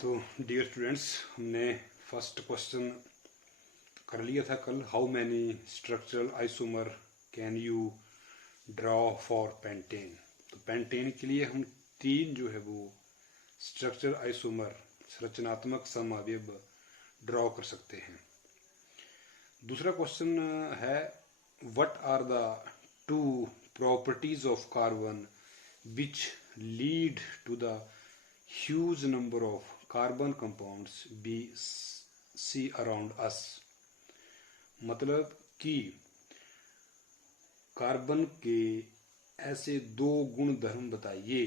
तो dear students, हमने first question कर लिया था कल। How many structural isomer can you draw for pentane. तो पेंटेन के लिए हम तीन जो है वो स्ट्रक्चरल आइसोमर संरचनात्मक समअवयव ड्रॉ कर सकते हैं। दूसरा क्वेश्चन है what are the two properties of carbon which lead to the huge number of carbon compounds we see around us। मतलब कि कार्बन के ऐसे दो गुण धर्म बताइए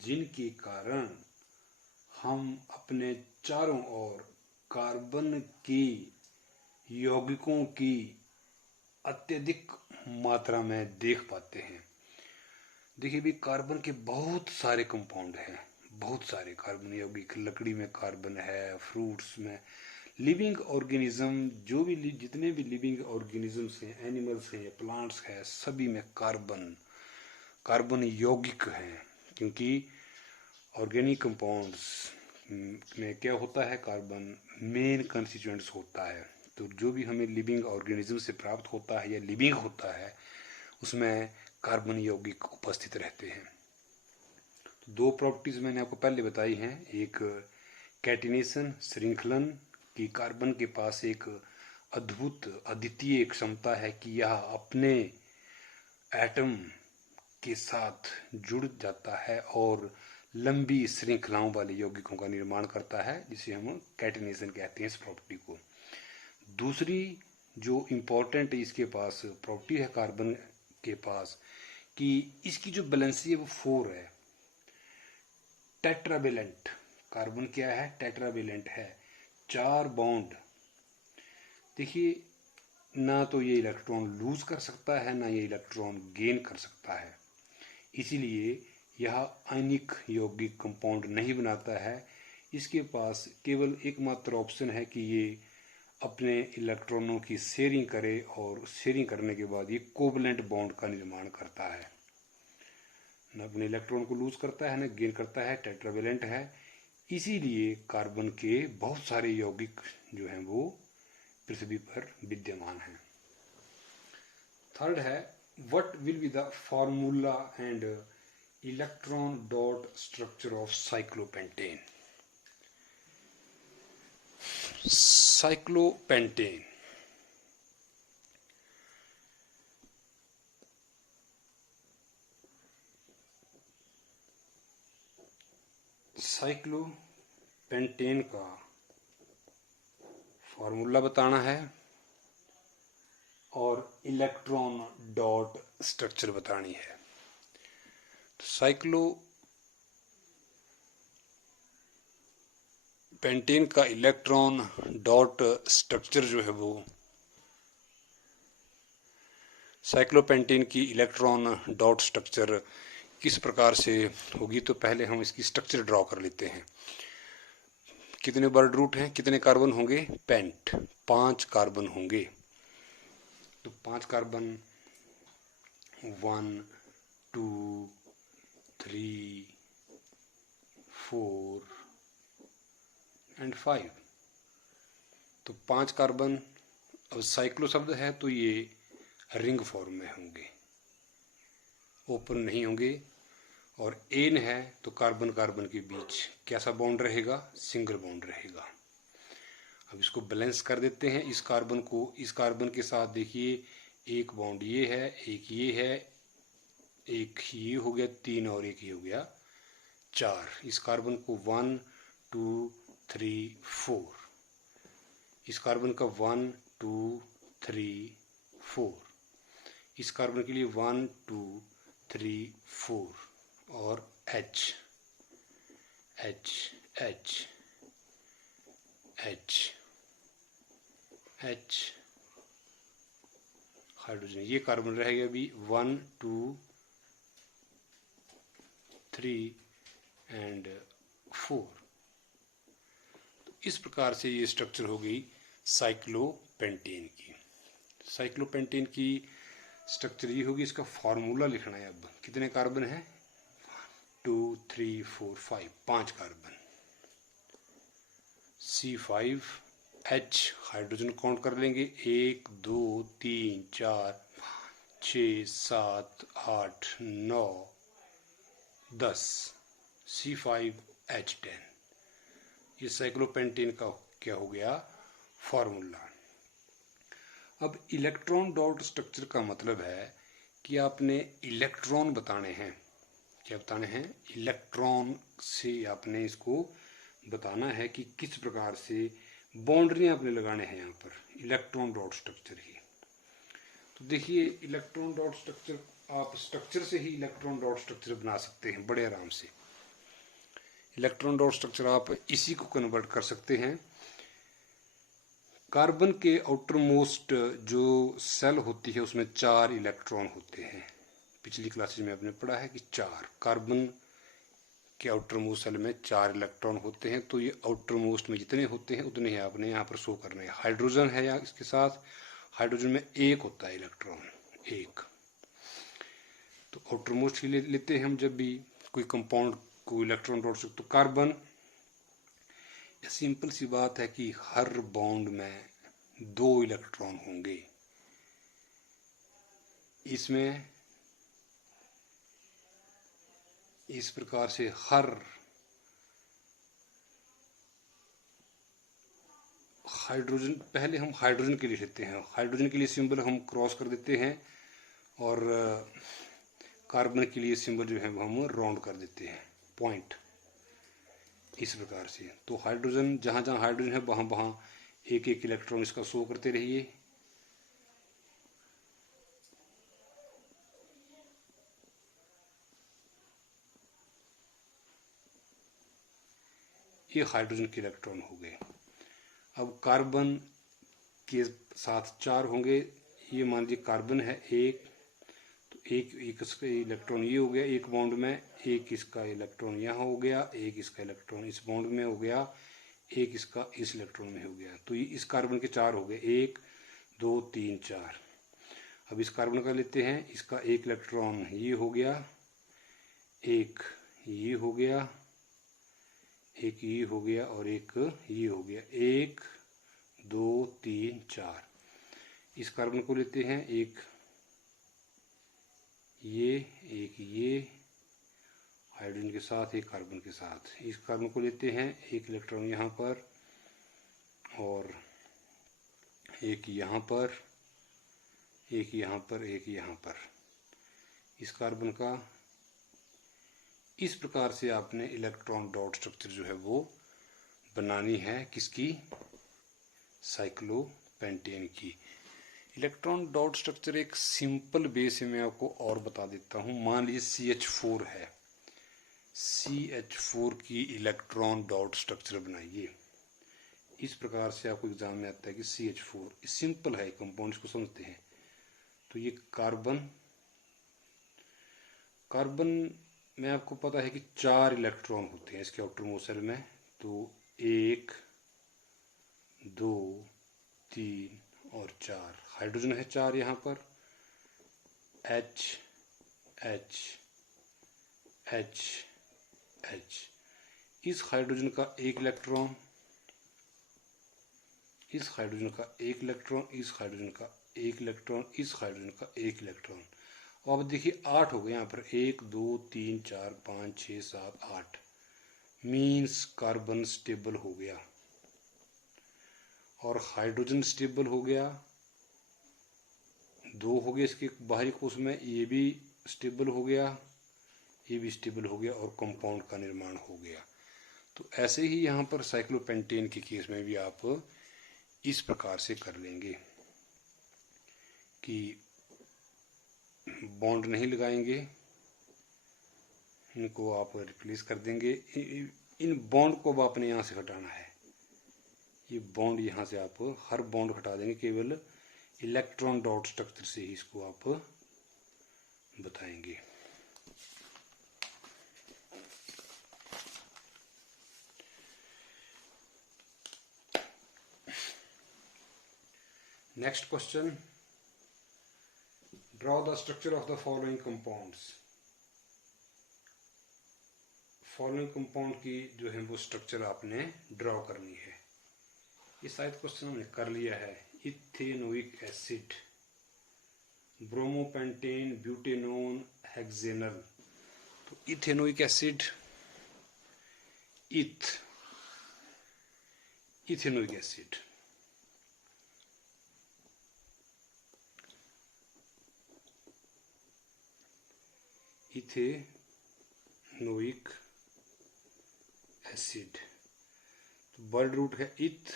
जिनके कारण हम अपने चारों ओर कार्बन के यौगिकों की अत्यधिक मात्रा में देख पाते हैं। देखिए भी कार्बन के बहुत सारे कंपाउंड हैं, बहुत सारे कार्बन यौगिक। लकड़ी में कार्बन है, फ्रूट्स में, लिविंग ऑर्गेनिज्म जो भी जितने भी लिविंग ऑर्गेनिजम्स हैं, एनिमल्स हैं, प्लांट्स हैं, सभी में कार्बन यौगिक हैं। क्योंकि ऑर्गेनिक कंपाउंड्स में क्या होता है, कार्बन मेन कंस्टिट्यूएंट्स होता है। तो जो भी हमें लिविंग ऑर्गेनिज्म से प्राप्त होता है या लिविंग होता है उसमें कार्बन यौगिक उपस्थित रहते हैं। तो दो प्रॉपर्टीज मैंने आपको पहले बताई हैं। एक कैटिनेशन, श्रृंखलन की कार्बन के पास एक अद्भुत अद्वितीय क्षमता है कि यह अपने एटम के साथ जुड़ जाता है और लंबी श्रृंखलाओं वाले यौगिकों का निर्माण करता है, जिसे हम कैटिनेशन कहते हैं इस प्रॉपर्टी को। दूसरी जो इम्पोर्टेंट इसके पास प्रॉपर्टी है कार्बन के पास कि इसकी जो बैलेंसी है वो 4 है। टेट्रावेलेंट कार्बन क्या है, टेट्रावेलेंट है, 4 बॉन्ड। देखिए ना तो ये इलेक्ट्रॉन लूज कर सकता है ना ये इलेक्ट्रॉन गेन कर सकता है, इसीलिए यह आयनिक यौगिक कंपाउंड नहीं बनाता है। इसके पास केवल एकमात्र ऑप्शन है कि ये अपने इलेक्ट्रॉनों की शेयरिंग करे और शेयरिंग करने के बाद ये कोवलेंट बॉन्ड का निर्माण करता है। न अपने इलेक्ट्रॉन को लूज करता है न गेन करता है, टेट्रावेलेंट है। इसीलिए कार्बन के बहुत सारे यौगिक जो हैं वो पृथ्वी पर विद्यमान हैं। थर्ड है what will be the formula and electron dot structure of cyclopentane. Cyclopentane cyclopentane का फॉर्मूला बताना है और इलेक्ट्रॉन डॉट स्ट्रक्चर बतानी है। साइक्लोपेंटेन का इलेक्ट्रॉन डॉट स्ट्रक्चर जो है वो, साइक्लोपेंटेन की इलेक्ट्रॉन डॉट स्ट्रक्चर किस प्रकार से होगी, तो पहले हम इसकी स्ट्रक्चर ड्रॉ कर लेते हैं। कितने वर्ड रूट हैं, कितने कार्बन होंगे, पेंट 5 कार्बन होंगे। तो 5 कार्बन 1 2 3 4 एंड 5। तो 5 कार्बन। अब साइक्लो शब्द है तो ये रिंग फॉर्म में होंगे, ओपन नहीं होंगे। और एन है तो कार्बन कार्बन के बीच कैसा बॉन्ड रहेगा, सिंगल बॉन्ड रहेगा। अब इसको बैलेंस कर देते हैं। इस कार्बन को इस कार्बन के साथ देखिए, एक बॉन्ड ये है, एक ये है, एक ये हो गया 3 और एक ये हो गया 4। इस कार्बन को 1 2 3 4, इस कार्बन का 1 2 3 4, इस कार्बन के लिए 1 2 3 4 और H H H H H hydrogen. ये कार्बन रहेगा अभी 1 2 3 एंड 4। तो इस प्रकार से ये स्ट्रक्चर हो गई साइक्लोपेंटेन की। साइक्लोपेंटेन की स्ट्रक्चर ये होगी। इसका फॉर्मूला लिखना है। अब कितने कार्बन है, 2 3 4 5, 5 कार्बन। C5H हाइड्रोजन काउंट कर लेंगे 1 2 3 4 6 7 8 9 10 C5H10। ये साइक्लोपेंटेन का क्या हो गया फॉर्मूला। अब इलेक्ट्रॉन डॉट स्ट्रक्चर का मतलब है कि आपने इलेक्ट्रॉन बताने हैं। क्या बताने हैं? इलेक्ट्रॉन से आपने इसको बताना है कि किस प्रकार से बाउंड्रियां आपने लगाने हैं यहाँ पर इलेक्ट्रॉन डॉट स्ट्रक्चर ही। तो देखिए इलेक्ट्रॉन डॉट स्ट्रक्चर आप स्ट्रक्चर से ही इलेक्ट्रॉन डॉट स्ट्रक्चर बना सकते हैं बड़े आराम से। इलेक्ट्रॉन डॉट स्ट्रक्चर आप इसी को कन्वर्ट कर सकते हैं। कार्बन के आउटर मोस्ट जो सेल होती है उसमें 4 इलेक्ट्रॉन होते हैं। पिछली क्लासेज में आपने पढ़ा है कि 4 कार्बन के आउटर मोस्ट सेल में 4 इलेक्ट्रॉन होते हैं। तो ये आउटर मोस्ट में जितने होते हैं उतने ही आपने यहाँ पर शो करने हैं। हाइड्रोजन है या इसके साथ हाइड्रोजन में 1 होता है इलेक्ट्रॉन 1। तो आउटर मोस्ट ही लेते हैं हम जब भी कोई कंपाउंड को इलेक्ट्रॉन डॉट। तो कार्बन सिंपल सी बात है कि हर बॉन्ड में 2 इलेक्ट्रॉन होंगे। इसमें इस प्रकार से हर हाइड्रोजन, पहले हम हाइड्रोजन के लिए लेते हैं। हाइड्रोजन के लिए सिंबल हम क्रॉस कर देते हैं और कार्बन के लिए सिंबल जो है वो हम राउंड कर देते हैं पॉइंट, इस प्रकार से। तो हाइड्रोजन जहाँ जहाँ हाइड्रोजन है वहाँ वहाँ 1-1 इलेक्ट्रॉन इसका शो करते रहिए। ये हाइड्रोजन के इलेक्ट्रॉन हो गए। अब कार्बन के साथ 4 होंगे। ये मान लीजिए कार्बन है 1, तो एक इसका इलेक्ट्रॉन ये हो गया एक बॉन्ड में, एक इसका इलेक्ट्रॉन यहाँ हो गया, एक इसका इलेक्ट्रॉन इस बॉन्ड में हो गया, एक इसका इस इलेक्ट्रॉन में हो गया। तो ये इस कार्बन के 4 हो गए 1 2 3 4। अब इस कार्बन का लेते हैं, इसका एक इलेक्ट्रॉन ये हो गया, एक ये हो गया, एक ये हो गया और एक ये हो गया। 1 2 3 4। इस कार्बन को लेते हैं, एक ये एक ये हाइड्रोजन के साथ, एक कार्बन के साथ। इस कार्बन को लेते हैं, एक इलेक्ट्रॉन यहाँ पर और एक यहाँ पर, एक यहाँ पर, एक यहाँ पर। इस कार्बन का इस प्रकार से आपने इलेक्ट्रॉन डॉट स्ट्रक्चर जो है वो बनानी है, किसकी? साइक्लोपेंटेन की। इलेक्ट्रॉन डॉट स्ट्रक्चर एक सिंपल वे से मैं आपको और बता देता हूँ। मान लीजिए CH4 है, CH4 की इलेक्ट्रॉन डॉट स्ट्रक्चर बनाइए। इस प्रकार से आपको एग्जाम में आता है कि CH4 सिंपल है कंपाउंड, इसको समझते हैं। तो ये कार्बन में आपको पता है कि 4 इलेक्ट्रॉन होते हैं इसके आउटर मोस्ट सेल में। तो 1 2 3 और 4। हाइड्रोजन है 4 यहाँ पर, H H H H। इस हाइड्रोजन का एक इलेक्ट्रॉन, इस हाइड्रोजन का एक इलेक्ट्रॉन, इस हाइड्रोजन का एक इलेक्ट्रॉन, इस हाइड्रोजन का एक इलेक्ट्रॉन। अब देखिए 8 हो गए यहाँ पर, 1 2 3 4 5 6 7 8। मीन्स कार्बन स्टेबल हो गया और हाइड्रोजन स्टेबल हो गया। 2 हो गए इसके बाहरी कोश में, ये भी स्टेबल हो गया, ये भी स्टेबल हो गया और कंपाउंड का निर्माण हो गया। तो ऐसे ही यहाँ पर साइक्लोपेंटेन के केस में भी आप इस प्रकार से कर लेंगे कि बॉन्ड नहीं लगाएंगे, इनको आप रिप्लेस कर देंगे। इन बॉन्ड को अब आपने यहाँ से हटाना है। ये बॉन्ड यहाँ से आप हर बॉन्ड हटा देंगे, केवल इलेक्ट्रॉन डॉट स्ट्रक्चर से ही इसको आप बताएंगे। Next question, draw the structure of the following compounds. Following compound की जो है वो स्ट्रक्चर आपने ड्रॉ करनी है। ये शायद क्वेश्चन हमने कर लिया है। Ethanoic acid, bromopentane, butanone, hexanal. तो ethanoic acid, ethanoic acid, ethanoic acid, तो वर्ड रूट है इथ,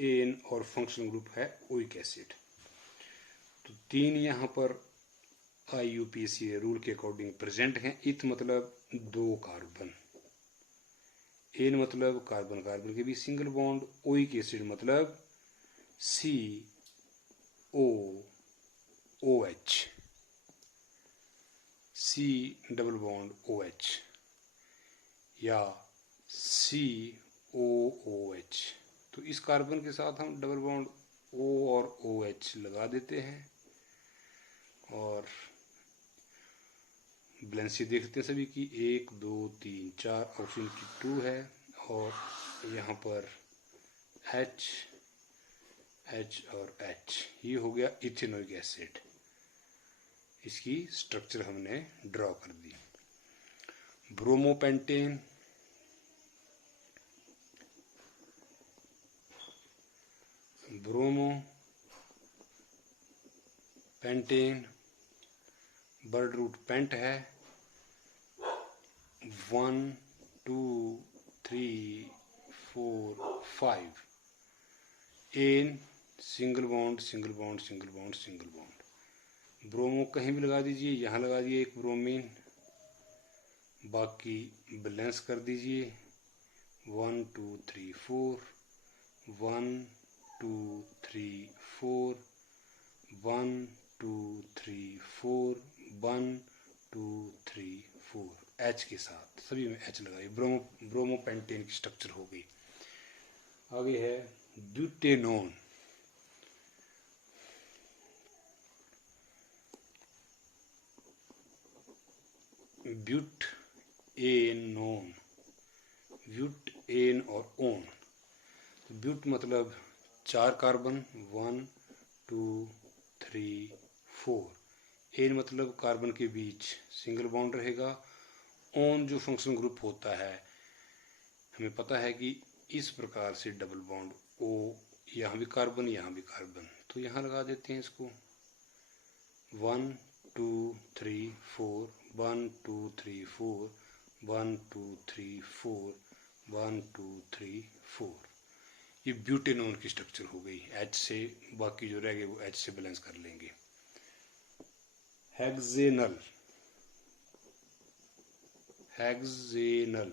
एन और फंक्शनल ग्रुप है ओइक एसिड। तो तीन यहाँ पर IUPAC रूल के अकॉर्डिंग प्रेजेंट हैं। इथ मतलब दो कार्बन, एन मतलब कार्बन कार्बन के बीच सिंगल बॉन्ड, ओइक एसिड मतलब COOH, C double bond OH या COOH। तो इस कार्बन के साथ हम डबल बॉन्ड O और OH लगा देते हैं और बैलेंस देखते हैं सभी की। 1 2 3 4 ऑप्शन की 2 है और यहाँ पर H और H, ये हो गया इथेनोइक एसिड। इसकी स्ट्रक्चर हमने ड्रॉ कर दी। ब्रोमोपेंटेन, वर्ड रूट पेंट है। 1 2 3 4 5, ane single bond single bond single bond single bond. Bromo कहीं भी लगा दीजिए, यहाँ लगा दिए एक ब्रोमीन, बाकी बैलेंस कर दीजिए। 1 2 3 4, 1 2 3 4, 1 2 3 4, 1 2 3 4, H के साथ सभी में H लगाइए। ब्रोमोपेंटेन की स्ट्रक्चर हो गई। आगे है ब्यूटेनोन, ब्यूटेनोन, ब्यूट एन और ओन। ब्यूट मतलब 4 कार्बन, 1 2 3 4। एन मतलब कार्बन के बीच सिंगल बॉन्ड रहेगा। ओन जो फंक्शनल ग्रुप होता है, हमें पता है कि इस प्रकार से डबल बॉन्ड O, यहाँ भी कार्बन यहाँ भी कार्बन, तो यहाँ लगा देते हैं इसको। 1 2 3 4, 1 2 3 4, 1 2 3 4, 1 2 3 4। ये ब्यूटेनोन की स्ट्रक्चर हो गई। H से बाकी जो रह गए वो H से बैलेंस कर लेंगे। Hexanal, hexanal,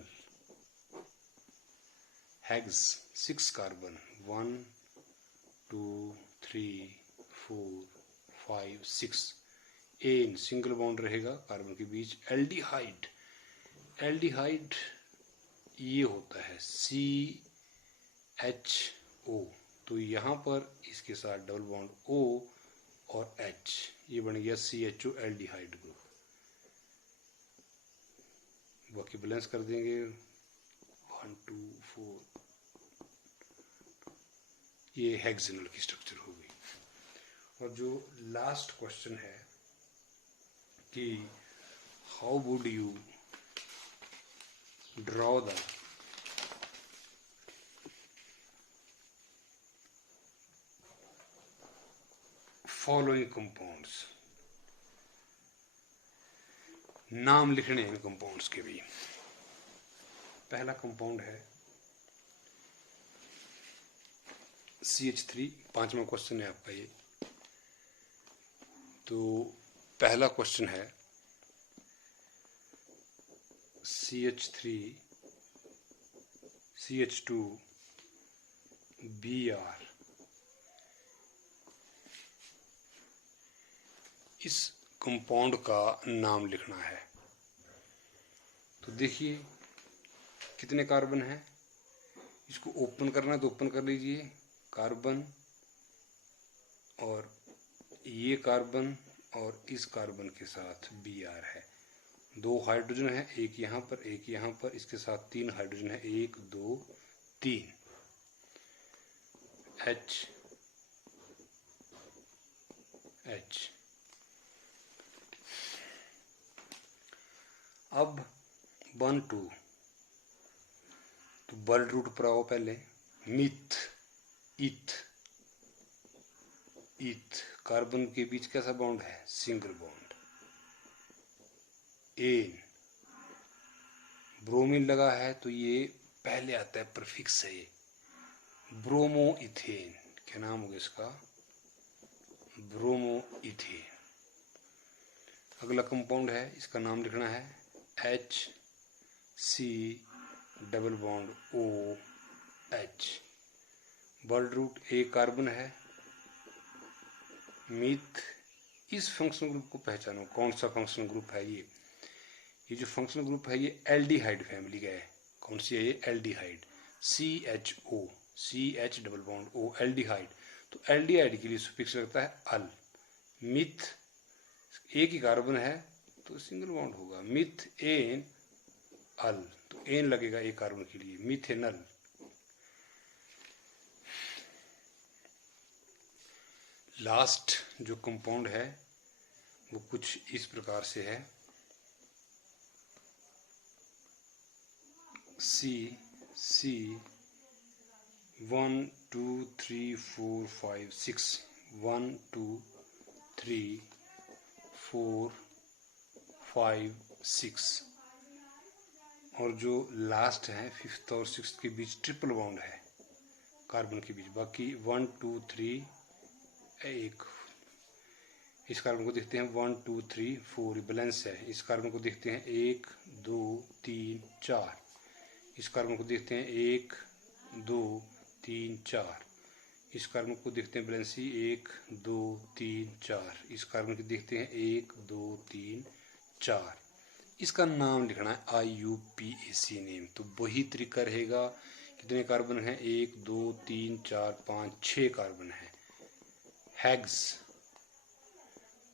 hex 6 carbon, 1 2 3 4 5 6। Ane single bond रहेगा कार्बन के बीच। एल्डिहाइड, एल्डिहाइड ये होता है CHO, तो यहाँ पर इसके साथ डबल बॉन्ड O और H, ये बन गया CHO एल्डिहाइड ग्रुप। बाकी बैलेंस कर देंगे। 1 2 4, ये हेक्सेनल की स्ट्रक्चर हो गई। और जो लास्ट क्वेश्चन है कि how would you draw the following compounds. नाम लिखने हैं कंपाउंड्स के भी। पहला कंपाउंड है CH3, 5वां क्वेश्चन है आपका ये। तो पहला क्वेश्चन है CH3 CH2 Br, इस कंपाउंड का नाम लिखना है। तो देखिए कितने कार्बन हैं, इसको ओपन करना है तो ओपन कर लीजिए। कार्बन और ये कार्बन और इस कार्बन के साथ Br है। 2 हाइड्रोजन है, एक यहाँ पर एक यहाँ पर, इसके साथ 3 हाइड्रोजन है, 1 2 3। H H। अब 1 2 तो वर्ड रूट पर आओ पहले। मिथ, इथ, इथ कार्बन के बीच कैसा बॉन्ड है? Single bond. एन, ब्रोमीन लगा है तो ये पहले आता है, प्रीफिक्स है ये, ब्रोमो इथेन। क्या नाम होगा इसका? Bromo ethane. अगला कंपाउंड है, इसका नाम लिखना है H C double bond O H। Word root ए कार्बन है। मिथ, इस फंक्शनल ग्रुप को पहचानो, कौन सा फंक्शनल ग्रुप है ये जो फंक्शनल ग्रुप है ये एल्डिहाइड फैमिली का है। कौन सी है ये? Aldehyde. CHO, CH double bond O, aldehyde. तो एल्डिहाइड के लिए सुफिक्स लगता है अल। मिथ, एक ही कार्बन है तो सिंगल बॉन्ड होगा। मिथ एन अल, तो एन लगेगा एक कार्बन के लिए, मिथेनल। लास्ट जो कंपाउंड है वो कुछ इस प्रकार से है, C 1 2 3 4 5 6, 1 2 3 4 5 6। और जो लास्ट है 5th और 6th के बीच ट्रिपल बॉन्ड है कार्बन के बीच। बाकी 1 2 3 एक, इस कार्बन को देखते हैं 1 2 3 4 बैलेंस है। इस कार्बन को देखते हैं 1 2 3 4। इस कार्बन को देखते हैं 1 2 3 4। इस कार्बन को देखते हैं बैलेंसी 1 2 3 4। इस कार्बन को देखते हैं 1 2 3 4। इसका नाम लिखना है IUPAC नेम। तो वही तरीका रहेगा। कितने कार्बन हैं? 1 2 3 4 5 6 कार्बन है। हैग्स,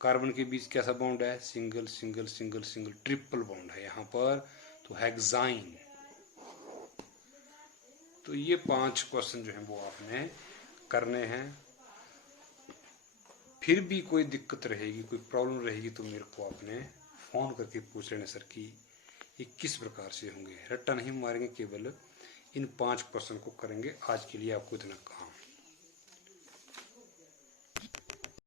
कार्बन के बीच कैसा बॉन्ड है? Single single single single triple bond है यहाँ पर, तो हेक्साइन। तो ये 5 क्वेश्चन जो हैं वो आपने करने हैं। फिर भी कोई दिक्कत रहेगी, कोई प्रॉब्लम रहेगी तो मेरे को आपने फोन करके पूछ लेना सर कि ये किस प्रकार से होंगे। रट्टा नहीं मारेंगे, केवल इन 5 क्वेश्चन को करेंगे। आज के लिए आपको इतना काम।